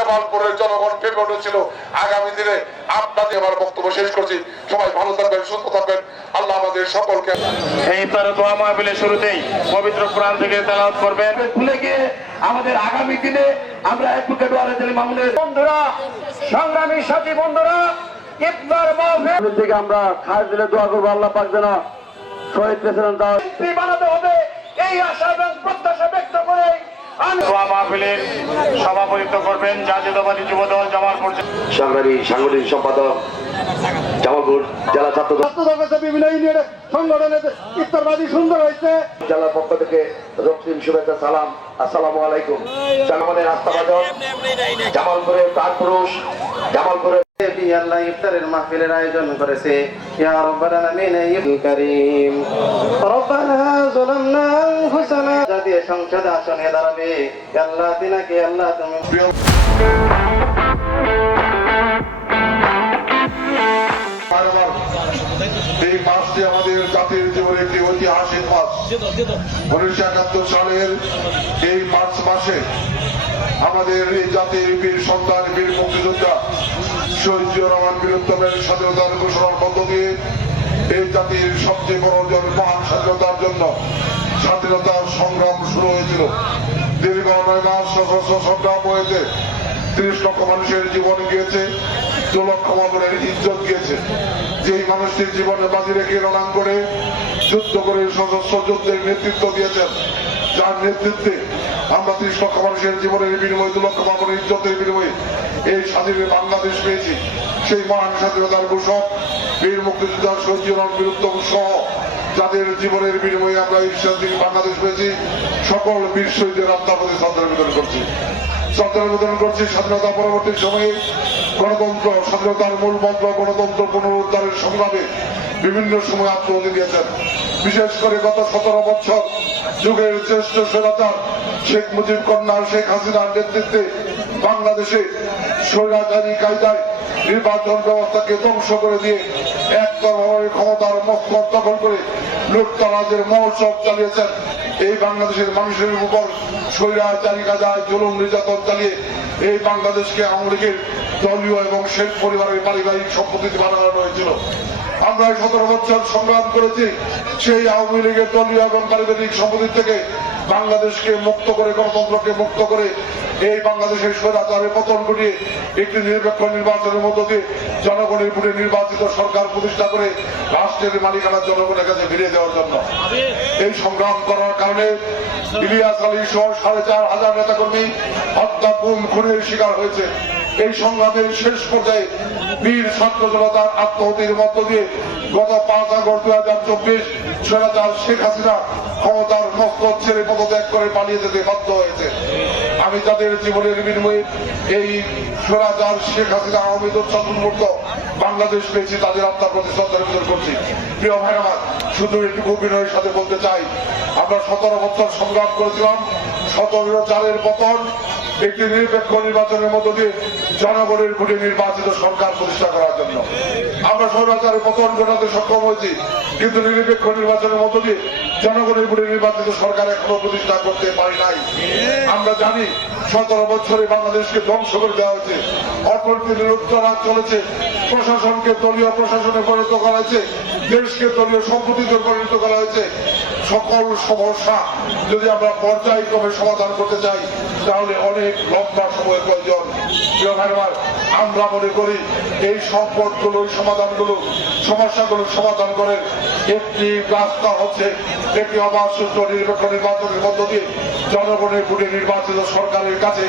জামালপুরের জনগণ পেপে উঠেছিল। আগামী দিনে আপনাদের আমার বক্তব্য শেষ করছি। সবাই ভালো থাকবেন, সুস্থ থাকবেন। আল্লাহ আমাদের সকলকে এই ইফতার দোয়া মাহফিলের শুরুতেই পবিত্র কোরআন থেকে তেলাওয়াত করবেন। ভুলে গিয়ে আমাদের আগামী দিনে আমরা অ্যাডভোকেট ওয়ারেদুল মামুনের বন্ধুরা, সংগ্রামী সাথী বন্ধুরা, ইফতার মাহফিল থেকে আমরা খাস দিলে দোয়া করবো আল্লাহ পাক যেন শহীদ প্রেসিডেন্ট বানাতে হবে এই আশা এবং প্রত্যাশা ব্যক্ত করে দোয়া মাহফিলের সভাপতিত্ব করবেন জাতীয়তাবাদী যুবদল জামালপুর সংগ্রামী সাংগঠনিক সম্পাদক জামালপুর জেলা ছাত্র বিভিন্ন ইউনিয়নের সংগঠনের ইফতারবাদী সুন্দর হয়েছে। জেলার পক্ষ থেকে রক্তিম শুভেচ্ছা সালাম, আসসালামু আলাইকুম। জনগণের আস্থাভাজন জামালপুরের প্রাণ পুরুষ, জামালপুরের আল্লাহ ইফতারের মাহফিলের আয়োজন করেছে। ইয়া রাব্বাল আলামিন ইয়া কারীম রব্বানা যালামনা আনফুসানা জাতীয় সংসদ আসনে দাঁড়াবে আল্লাহ তিনাকে আল্লাহ তুমি এই মাসটি আমাদের জাতির জীবনে একটি ঐতিহাসিক মাস। 1971 সালের এই মার্চ মাসে আমাদের এই জাতির বীর সন্তান, বীর মুক্তিযোদ্ধা শহীদ জিয়াউর রহমান বীর উত্তমের স্বাধীনতার ঘোষণার মধ্য দিয়ে এই জাতির সবচেয়ে বড় মহান স্বাধীনতার জন্য স্বাধীনতার সংগ্রাম শুরু হয়েছিল। দীর্ঘ 9 মাস সশস্ত্র সংগ্রাম হয়েছে। 30 লক্ষ মানুষের জীবন গিয়েছে, 2 লক্ষ মানুষের ইজ্জত গিয়েছে। যেই মানুষটির জীবনে বাজি রেখে রণাঙ্গনে যুদ্ধ করে সশস্ত্র যুদ্ধের নেতৃত্ব দিয়েছেন, যার নেতৃত্বে আমরা 30 লক্ষ মানুষের জীবনের বিনিময়ে 2 লক্ষ মানুষের ইজ্জতের বিনিময়ে এই স্বাধীন বাংলাদেশ পেয়েছি। সেই মহান স্বাধীনতার ঘোষক বীর মুক্তিযোদ্ধা শহীদ জিয়াউর রহমান বীর উত্তম সহ যাদের জীবনের বিনিময়ে আমরা এই স্বাধীন বাংলাদেশ পেয়েছি, সকল বীর শহীদের আত্মার প্রতি শ্রদ্ধা নিবেদন করছি। স্বাধীনতা পরবর্তী সময়ে গণতন্ত্র, স্বাধীনতার মূল মন্ত্র গণতন্ত্র পুনরুদ্ধারের সংগ্রামে বিভিন্ন সময় আত্মহতি দিয়েছেন। বিশেষ করে গত 17 বছর যুগের শ্রেষ্ঠ স্বৈরাচার শেখ মুজিব কন্যা শেখ হাসিনার নেতৃত্বে বাংলাদেশে স্বৈরাচারী কায়দায় নির্বাচন ব্যবস্থাকে ধ্বংস করে দিয়ে একতরফাভাবে ক্ষমতার মস্তক দখল করে লুটতরাজের মহোৎসব চালিয়েছেন। এই বাংলাদেশের মানুষের উপর স্বৈরাচারী কায়দায় জুলুম নির্যাতন চালিয়ে এই বাংলাদেশকে আওয়ামী লীগের দলীয় এবং শেখ পরিবারের পারিবারিক সম্পত্তি বানানো হয়েছিল। আমরা 17 বছর সংগ্রাম করেছি সেই আওয়ামী লীগের দলীয় এবং পারিবারিক সম্পত্তি থেকে বাংলাদেশকে মুক্ত করে, গণতন্ত্রকে মুক্ত করে এই বাংলাদেশের স্বৈরাচারের পতন ঘটিয়ে একটি নিরপেক্ষ নির্বাচনের মধ্য দিয়ে জনগণের ভোটে নির্বাচিত সরকার প্রতিষ্ঠা করে রাষ্ট্রের মালিকানা জনগণের কাছে ফিরিয়ে দেওয়ার জন্য এই সংগ্রাম করার কারণে ইলিয়াস আলী সহ 4,500 নেতাকর্মী হত্যা, গুম, খুনের শিকার হয়েছে। এই সংগ্রামের শেষ পর্যায়ে বীর ছাত্র জনতার আত্মহতির মধ্য দিয়ে গত 5 আগস্ট 2024 স্বৈরাচার শেখ হাসিনা ক্ষমতার মস্তক ছেড়ে পদত্যাগ করে পালিয়ে যেতে বাধ্য হয়েছে। আমি যাদের জীবনের বিনিময়ে এই স্বৈরাচার শেখ হাসিনা আওয়ামী লীগ বাংলাদেশ পেয়েছি, তাদের আত্মার প্রতি শ্রদ্ধা নিবেদন করছি। প্রিয় ভাই আমার, শুধু একটু বিনয়ের সাথে বলতে চাই, আমরা 17 বছর সংগ্রাম করেছিলাম স্বৈরাচারের পতন একটি নিরপেক্ষ নির্বাচনের মধ্য দিয়ে জনগণের ভোটে নির্বাচিত সরকার প্রতিষ্ঠা করার জন্য। আমরা স্বৈরাচারের পতন ঘটাতে সক্ষম হয়েছি, কিন্তু নিরপেক্ষ নির্বাচনের মধ্য দিয়ে জনগণের ভোটে নির্বাচিত সরকার এখনো প্রতিষ্ঠা করতে পারি নাই। আমরা জানি 17 বছরে বাংলাদেশকে ধ্বংস করে দেওয়া হয়েছে, অর্থনীতির লুটতরাজ চলেছে, প্রশাসনকে দলীয় প্রশাসনে পরিণত করা হয়েছে, দেশকে দলীয় সম্পত্তিতে পরিণত করা হয়েছে। সকল সমস্যা যদি আমরা পর্যায়ক্রমে সমাধান করতে চাই তাহলে অনেক লম্বা সময়ের প্রয়োজন। আমরা মনে করি এই সংকটগুলো, সমাধানগুলো, সমস্যাগুলো সমাধান করেন একটি রাস্তা হচ্ছে একটি অবাধ সুষ্ঠু নিরপেক্ষ নির্বাচনের মধ্য দিয়ে জনগণের ভোটে নির্বাচিত সরকারের কাছে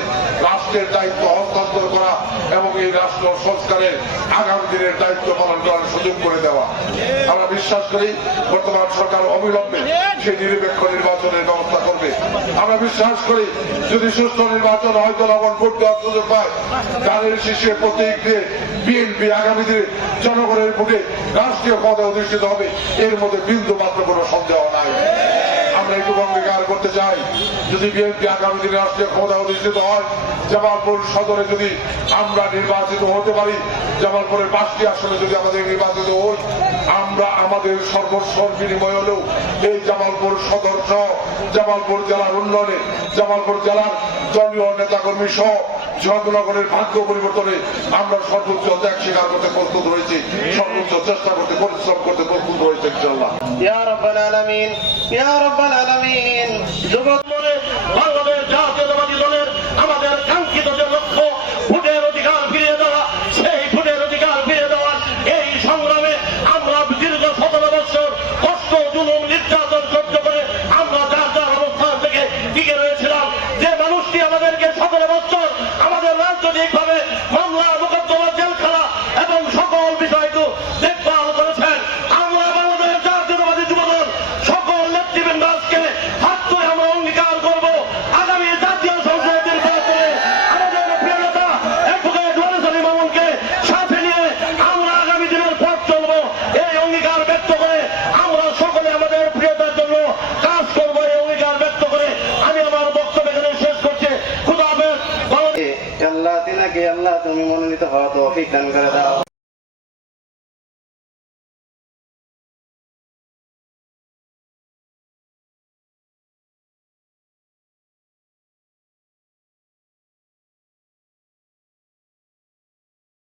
রাষ্ট্রের দায়িত্ব হস্তান্তর করা এবং এই রাষ্ট্র সংস্কারের আগামী দিনের দায়িত্ব পালন করার সুযোগ করে দেওয়া। আমরা বিশ্বাস করি বর্তমান সরকার অবিলম্বে সেই নিরপেক্ষ নির্বাচনের ব্যবস্থা করবে। আমরা বিশ্বাস করি যদি সুষ্ঠু নির্বাচন হয়, জনগণ ভোট দেওয়ার সুযোগ পায়, তাদের শীর্ষে প্রতীক দিয়ে বিএনপি আগামী দিনে জনগণের ভোটে রাষ্ট্রীয় ক্ষমতায় অধিষ্ঠিত হবে, এর মধ্যে বিন্দু মাত্র কোনো সন্দেহ নাই। আমরা একটু অঙ্গীকার করতে চাই, যদি বিএনপি আগামী দিনে রাষ্ট্রীয় ক্ষমতায় অধিষ্ঠিত হয়, জামালপুর সদরে যদি আমরা নির্বাচিত হতে পারি, জামালপুরের 5টি আসনে যদি আমাদের নির্বাচিত হই, আমরা আমাদের সর্বস্বর বিনিময় হলেও এই জামালপুর সদর সহ জামালপুর জেলার উন্নয়নে, জামালপুর জেলার দলীয় নেতাকর্মী সহ জনগণের ভাগ্য পরিবর্তনে আমরা সর্বোচ্চ ত্যাগ স্বীকার করতে প্রস্তুত রয়েছি, সর্বোচ্চ চেষ্টা করতে পরিশ্রম করতে প্রস্তুত রয়েছে ইনশাআল্লাহ। ইয়া রাব্বাল আলামিন, ইয়া রাব্বাল আলামিন। যুবক মনে বাংলাদেশ জাতীয়তাবাদী দলের আমাদের কাঙ্ক্ষিত যে লক্ষ্য ভোটের অধিকার ফিরিয়ে দেওয়া, সেই ভোটের অধিকার ফিরিয়ে দেওয়ার এই সংগ্রামে আমরা দীর্ঘ 17 বছর কষ্ট জুলুম নির্যাতন সহ্য করে আমরা যার যার অবস্থান থেকে টিকে রয়েছিলাম। যে মানুষটি আমাদেরকে 17 বছর আমাদের রাজনৈতিকভাবে মামলা মোকদ্দমা জেলখানা এবং সকল বিষয়গুলো দেখভাল করেছেন, আমরা বাংলাদেশ জাতীয়তাবাদী যুবদল সকল নেতৃবৃন্দকে হাত ধরে আমরা অঙ্গীকার করব আগামী জাতীয় সংসদের নির্বাচনে আমাদের প্রিয় নেতা অ্যাডভোকেট ওয়ারেস আলী মামুনকে সাথে নিয়ে আমরা আগামী দিনের পথ চলবো। এই অঙ্গীকার ব্যক্ত করে আমরা সকলে আমাদের প্রিয়তার জন্য কাজ করবো। এই অঙ্গীকার ব্যক্ত করে আমি আমার বক্তব্য এখানে শেষ করছি। খুদা হাফেজ। আল্লাহ তিনাকে আল্লাহ তুমি মনোনীত হওয়া তৌফিক দান করে দাও।